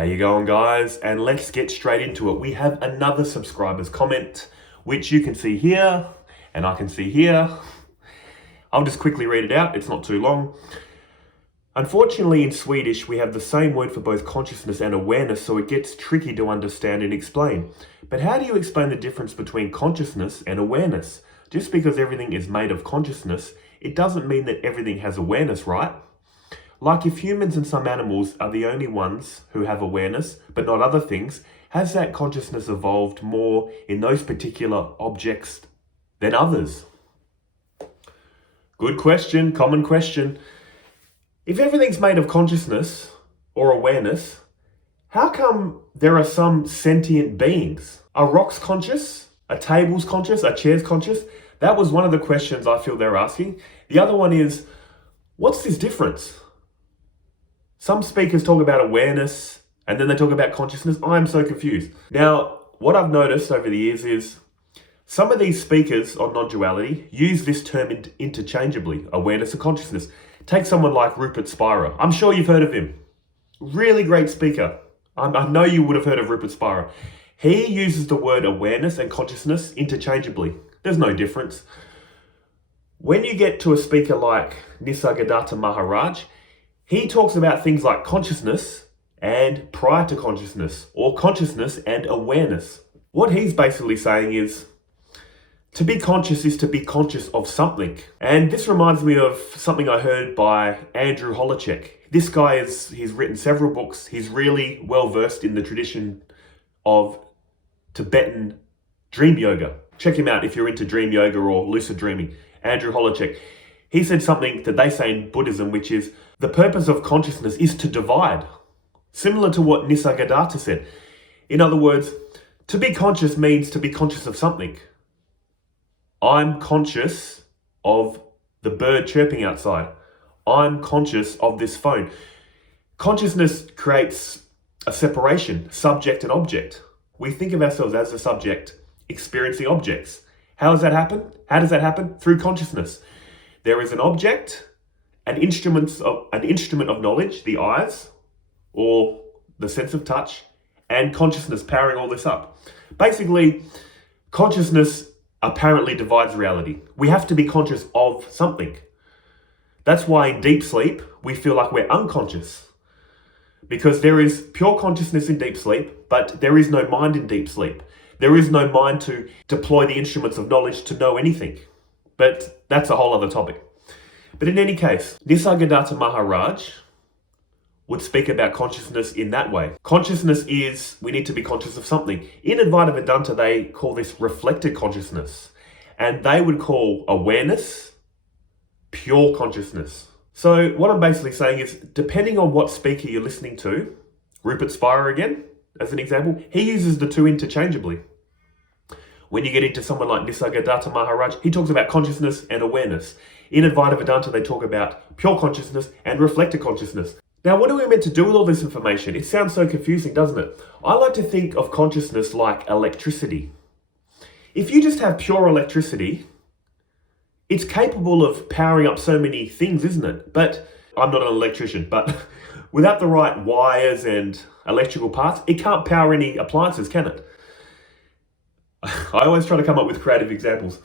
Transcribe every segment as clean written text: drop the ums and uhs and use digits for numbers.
How you going, guys? And let's get straight into it. We have another subscriber's comment, which you can see here, and I can see here. I'll just quickly read it out, it's not too long. Unfortunately, in Swedish, we have the same word for both consciousness and awareness, so it gets tricky to understand and explain. But how do you explain the difference between consciousness and awareness? Just because everything is made of consciousness, it doesn't mean that everything has awareness, right? Like if humans and some animals are the only ones who have awareness, but not other things, has that consciousness evolved more in those particular objects than others? Good question, common question. If everything's made of consciousness or awareness, how come there are some sentient beings? Are rocks conscious? Are tables conscious? Are chairs conscious? That was one of the questions I feel they're asking. The other one is, what's this difference? Some speakers talk about awareness and then they talk about consciousness. I'm so confused. Now, what I've noticed over the years is some of these speakers on non-duality use this term interchangeably, awareness and consciousness. Take someone like Rupert Spira. I'm sure you've heard of him. Really great speaker. I know you would have heard of Rupert Spira. He uses the word awareness and consciousness interchangeably. There's no difference. When you get to a speaker like Nisargadatta Maharaj, he talks about things like consciousness and prior to consciousness, or consciousness and awareness. What he's basically saying is, to be conscious is to be conscious of something. And this reminds me of something I heard by Andrew Holacek. This guy he's written several books. He's really well versed in the tradition of Tibetan dream yoga. Check him out if you're into dream yoga or lucid dreaming. Andrew Holacek. He said something that they say in Buddhism, which is the purpose of consciousness is to divide. Similar to what Nisargadatta said. In other words, to be conscious means to be conscious of something. I'm conscious of the bird chirping outside. I'm conscious of this phone. Consciousness creates a separation, subject and object. We think of ourselves as a subject experiencing objects. How does that happen? How does that happen? Through consciousness. There is an object, an instrument of knowledge, the eyes, or the sense of touch, and consciousness powering all this up. Basically, consciousness apparently divides reality. We have to be conscious of something. That's why in deep sleep, we feel like we're unconscious. Because there is pure consciousness in deep sleep, but there is no mind in deep sleep. There is no mind to deploy the instruments of knowledge to know anything. But that's a whole other topic. But in any case, Nisargadatta Maharaj would speak about consciousness in that way. Consciousness is, we need to be conscious of something. In Advaita Vedanta, they call this reflected consciousness. And they would call awareness pure consciousness. So what I'm basically saying is, depending on what speaker you're listening to, Rupert Spira again, as an example, he uses the two interchangeably. When you get into someone like Nisargadatta Maharaj, he talks about consciousness and awareness. In Advaita Vedanta, they talk about pure consciousness and reflected consciousness. Now, what are we meant to do with all this information? It sounds so confusing, doesn't it? I like to think of consciousness like electricity. If you just have pure electricity, it's capable of powering up so many things, isn't it? But I'm not an electrician, but without the right wires and electrical parts, it can't power any appliances, can it? I always try to come up with creative examples.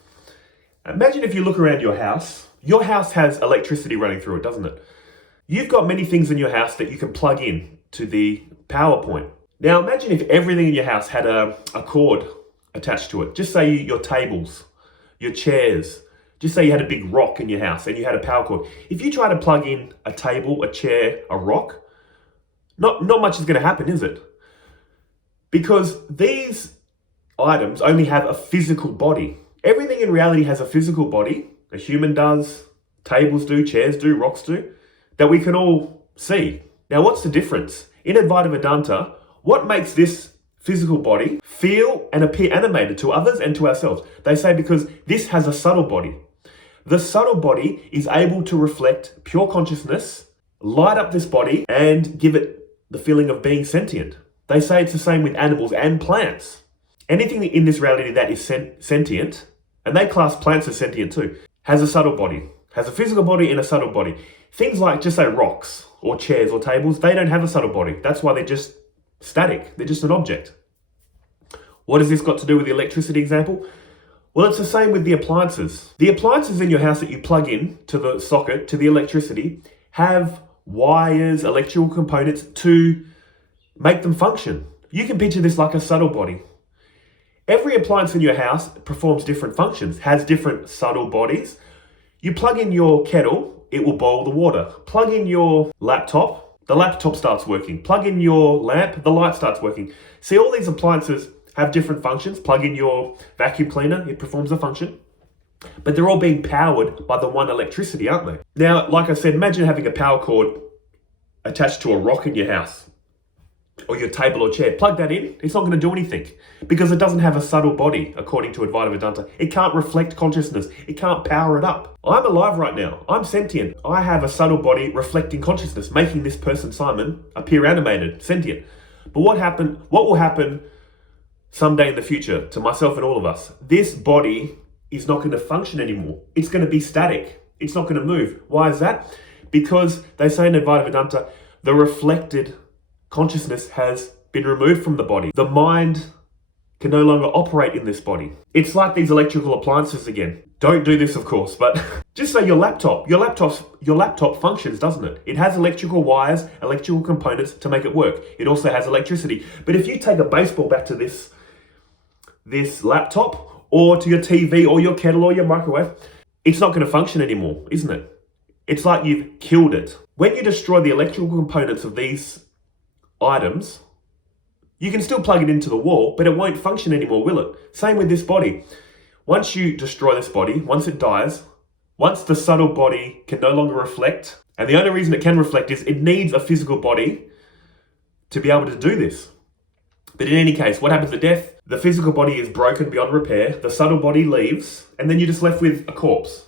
Imagine if you look around your house has electricity running through it, doesn't it? You've got many things in your house that you can plug in to the power point. Now imagine if everything in your house had a cord attached to it. Just say your tables, your chairs. Just say you had a big rock in your house and you had a power cord. If you try to plug in a table, a chair, a rock, not much is going to happen, is it? Because these items only have a physical body. Everything in reality has a physical body. A human does, tables do, chairs do, rocks do, that we can all see. Now, what's the difference? In Advaita Vedanta, what makes this physical body feel and appear animated to others and to ourselves? They say because this has a subtle body. The subtle body is able to reflect pure consciousness, light up this body, and give it the feeling of being sentient. They say it's the same with animals and plants. Anything in this reality that is sentient, and they class plants as sentient too, has a subtle body, has a physical body and a subtle body. Things like, just say rocks or chairs or tables, they don't have a subtle body. That's why they're just static. They're just an object. What has this got to do with the electricity example? Well, it's the same with the appliances. The appliances in your house that you plug in to the socket, to the electricity, have wires, electrical components to make them function. You can picture this like a subtle body. Every appliance in your house performs different functions, has different subtle bodies. You plug in your kettle, it will boil the water. Plug in your laptop, the laptop starts working. Plug in your lamp, the light starts working. See, all these appliances have different functions. Plug in your vacuum cleaner, it performs a function. But they're all being powered by the one electricity, aren't they? Now, like I said, imagine having a power cord attached to a rock in your house, or your table or chair. Plug that in, it's not going to do anything because it doesn't have a subtle body, according to Advaita Vedanta. It can't reflect consciousness. It can't power it up. I'm alive right now. I'm sentient. I have a subtle body reflecting consciousness, making this person, Simon, appear animated, sentient. But what will happen someday in the future to myself and all of us? This body is not going to function anymore. It's going to be static. It's not going to move. Why is that? Because they say in Advaita Vedanta, the reflected consciousness has been removed from the body. The mind can no longer operate in this body. It's like these electrical appliances again. Don't do this, of course, but just say your laptop functions, doesn't it? It has electrical wires, electrical components to make it work. It also has electricity. But if you take a baseball bat to this laptop, or to your TV, or your kettle, or your microwave, it's not going to function anymore, isn't it? It's like you've killed it. When you destroy the electrical components of these items, you can still plug it into the wall, but it won't function anymore, will it? Same with this body. Once you destroy this body, once it dies, once the subtle body can no longer reflect, and the only reason it can reflect is it needs a physical body to be able to do this. But in any case, what happens at death? The physical body is broken beyond repair, the subtle body leaves, and then you're just left with a corpse.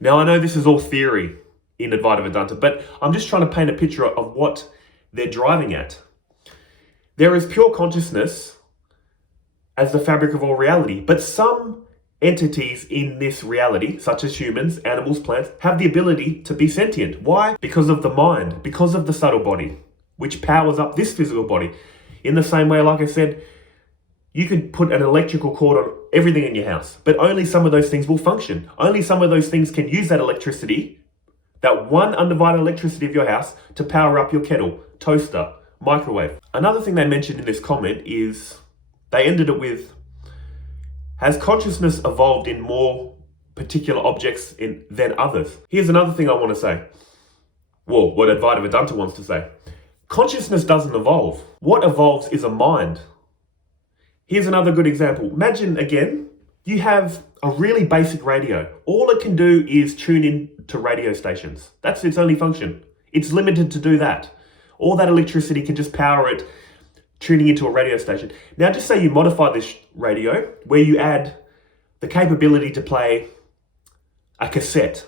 Now, I know this is all theory in Advaita Vedanta, but I'm just trying to paint a picture of what they're driving at. There is pure consciousness as the fabric of all reality, but some entities in this reality, such as humans, animals, plants, have the ability to be sentient. Why? Because of the mind, because of the subtle body, which powers up this physical body. In the same way, like I said, you could put an electrical cord on everything in your house, but only some of those things will function. Only some of those things can use that electricity, that one undivided electricity of your house, to power up your kettle, toaster, microwave. Another thing they mentioned in this comment is, they ended it with, has consciousness evolved in more particular objects than others? Here's another thing I want to say. Well, what Advaita Vedanta wants to say. Consciousness doesn't evolve. What evolves is a mind. Here's another good example. Imagine, again, you have a really basic radio. All it can do is tune in to radio stations. That's its only function. It's limited to do that. All that electricity can just power it, tuning into a radio station. Now, just say you modify this radio where you add the capability to play a cassette.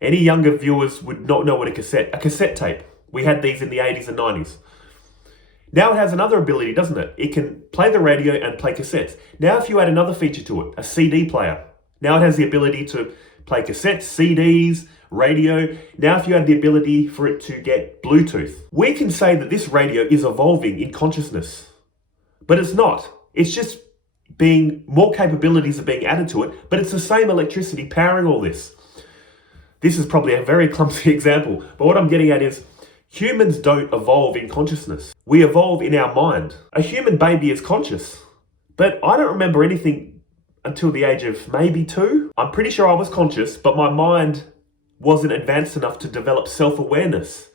Any younger viewers would not know what a cassette tape. We had these in the 80s and 90s. Now it has another ability, doesn't it? It can play the radio and play cassettes. Now if you add another feature to it, a CD player. Now it has the ability to play cassettes, CDs, radio. Now if you add the ability for it to get Bluetooth. We can say that this radio is evolving in consciousness. But it's not. It's just more capabilities are being added to it, but it's the same electricity powering all this. This is probably a very clumsy example, but what I'm getting at is, humans don't evolve in consciousness. We evolve in our mind. A human baby is conscious, but I don't remember anything until the age of maybe 2. I'm pretty sure I was conscious, but my mind wasn't advanced enough to develop self-awareness.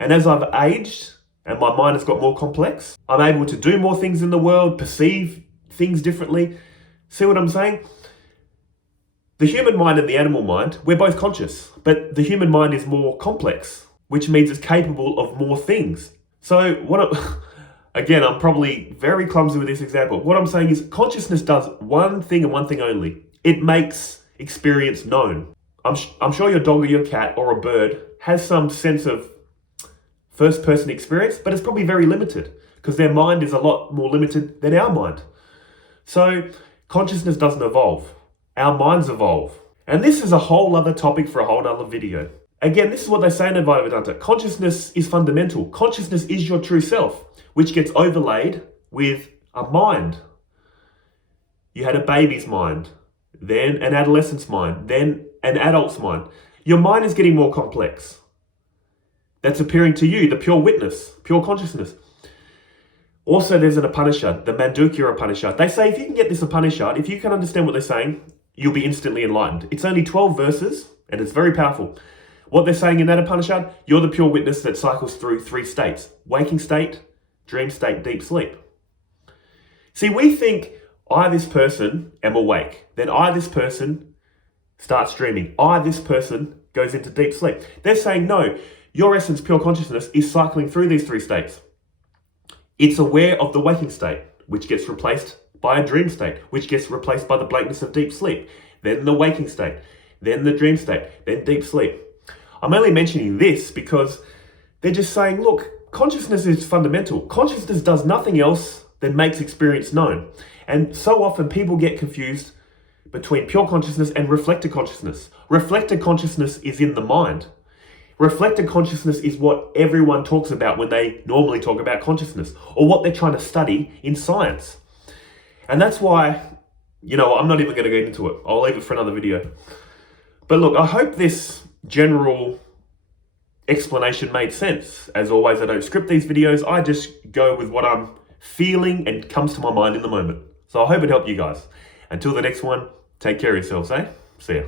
And as I've aged and my mind has got more complex, I'm able to do more things in the world, perceive things differently. See what I'm saying? The human mind and the animal mind, we're both conscious, but the human mind is more complex, which means it's capable of more things. So again, I'm probably very clumsy with this example. What I'm saying is consciousness does one thing and one thing only. It makes experience known. I'm sure your dog or your cat or a bird has some sense of first-person experience, but it's probably very limited because their mind is a lot more limited than our mind. So consciousness doesn't evolve. Our minds evolve. And this is a whole other topic for a whole other video. Again, this is what they say in Advaita Vedanta. Consciousness is fundamental. Consciousness is your true self, which gets overlaid with a mind. You had a baby's mind, then an adolescent's mind, then an adult's mind. Your mind is getting more complex. That's appearing to you, the pure witness, pure consciousness. Also, there's an Upanishad, the Mandukya Upanishad. They say if you can get this Upanishad, if you can understand what they're saying, you'll be instantly enlightened. It's only 12 verses, and it's very powerful. What they're saying in that Upanishad, you're the pure witness that cycles through 3 states: waking state, dream state, deep sleep. See, we think, I, this person, am awake. Then I, this person, starts dreaming. I, this person, goes into deep sleep. They're saying, no, your essence, pure consciousness, is cycling through these 3 states. It's aware of the waking state, which gets replaced by a dream state, which gets replaced by the blankness of deep sleep. Then the waking state, then the dream state, then deep sleep. I'm only mentioning this because they're just saying, look, consciousness is fundamental. Consciousness does nothing else than makes experience known. And so often people get confused between pure consciousness and reflected consciousness. Reflected consciousness is in the mind. Reflected consciousness is what everyone talks about when they normally talk about consciousness, or what they're trying to study in science. And that's why, I'm not even going to get into it. I'll leave it for another video. But look, I hope this general explanation made sense. As always, I don't script these videos. I just go with what I'm feeling and comes to my mind in the moment. So I hope it helped you guys. Until the next one, take care of yourselves, eh? See ya.